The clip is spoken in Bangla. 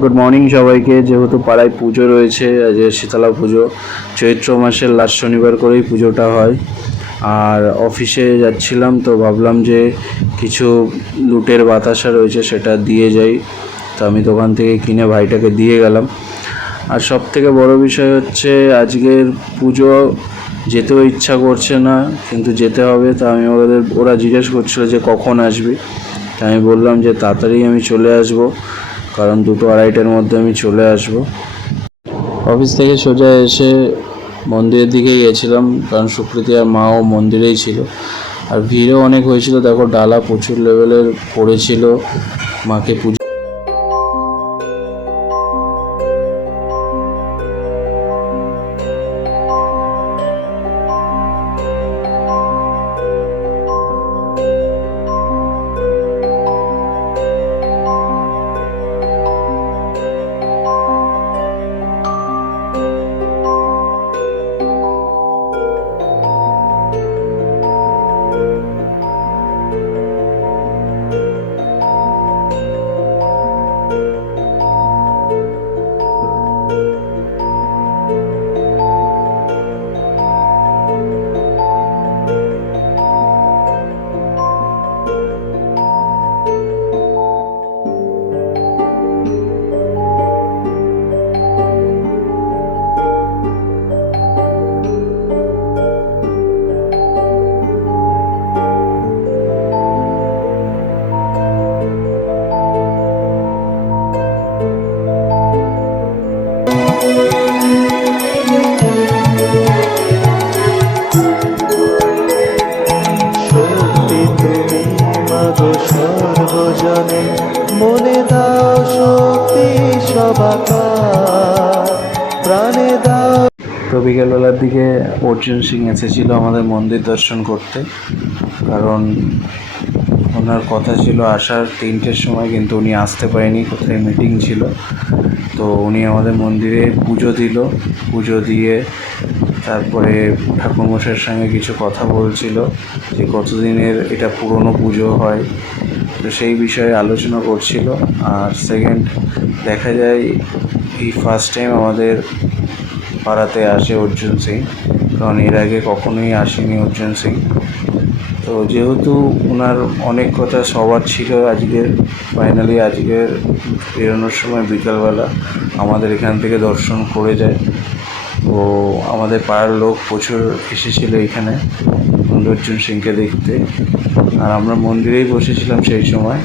গুড মর্নিং সবাইকে। যেহেতু পাড়ায় পুজো রয়েছে, আজ শীতলা পুজো, চৈত্র মাসের লাস্ট শনিবার করেই পুজোটা হয়। আর অফিসে যাচ্ছিলাম তো ভাবলাম যে কিছু লুটের বাতাসা রয়েছে সেটা দিয়ে যাই, তো আমি দোকান থেকে কিনে ভাইটাকে দিয়ে গেলাম। আর সব থেকে বড় বিষয় হচ্ছে আজকের পুজো যেতেও ইচ্ছা করছে না, কিন্তু যেতে হবে। তা আমি ওরা জিজ্ঞেস করছিল যে কখন আসবি, তা আমি বললাম যে তাড়াতাড়ি আমি চলে আসবো, কারণ 2-2:30টার মধ্যে আমি চলে আসব। অফিস থেকে সোজা এসে মন্দিরের দিকেই গেছিলাম, কারণ সুকৃতি আর মাও মন্দিরেই ছিল। আর ভিড়ও অনেক হয়েছিল, দেখো ডালা প্রচুর লেভেলের পড়েছিল মাকে পুজো। সর্বজনে মনে দাও শক্তি সবাকার প্রাণে দাও। তো বিকেলবেলার দিকে অর্জুন সিং এসেছিল আমাদের মন্দির দর্শন করতে, কারণ ওনার কথা ছিল আসার 3টের সময়, কিন্তু উনি আসতে পারেনি, কোথায় মিটিং ছিল। তো উনি আমাদের মন্দিরে পুজো দিল, পুজো দিয়ে তারপরে ঠাকুরমশাইয়ের সঙ্গে কিছু কথা বলছিল যে কতদিনের এটা পুরনো পুজো হয়, তো সেই বিষয়ে আলোচনা করছিল। আর সেকেন্ড, দেখা যায় এই ফার্স্ট টাইম আমাদের পাড়াতে আসে অর্জুন সিং, কারণ এর আগে কখনোই আসেনি অর্জুন সিং। তো যেহেতু ওনার অনেক কথা সবার ছিল, আজকের ফাইনালি আজকের বেরোনোর সময় বিকালবেলা আমাদের এখান থেকে দর্শন করে যায়। তো আমাদের পাড়ার লোক প্রচুর এসেছিলো এখানে অর্জুন সিংকে দেখতে, আর আমরা মন্দিরেই বসেছিলাম সেই সময়।